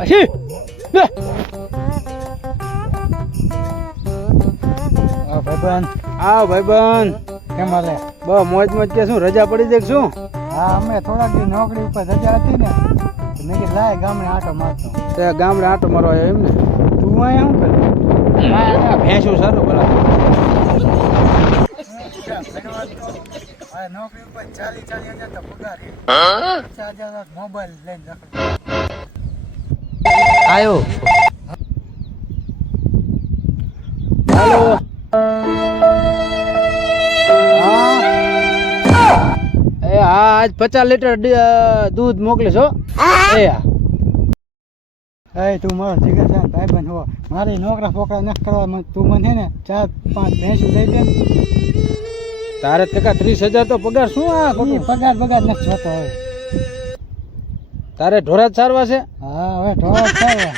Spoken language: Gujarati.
પછી ભાઈબંધ. આવ ભાઈબંધ. કેમ હાલે? બસ મોજ મોજ કે શું રજા પડી દેખ શું? હા અમે થોડાક દી નોકરી ઉપર રજા હતી ને મેં કીધું લાય ગામડે આટો મારતો. તે ગામડે આંટો મારો આવ્યો એમ ને? તું અહીંયા શું કરે? આ ભેંસું સારું ભલા હા નોકરી ઉપર ચાલી ચાલી હજાર તો પગાર મોબાઈલ લઈને રખડતો. આયો. હાલો. એ હા આજ પચાસ લીટર દૂધ મોકલીશ હો. એ હા. એ તું મારો જીગર છે ભાઈ બન હો. મારી નોકરા ફોકરા નખ કરવા તું મને ને ચાર પાંચ ભેંસ લઈ દે. તારે ટકા ત્રીસ હજાર તો પગાર શું આ પગાર પગાર નથી જોતો હવે. તારે ઢોરા જ સારવા છે? હા હવે ઢોર થાય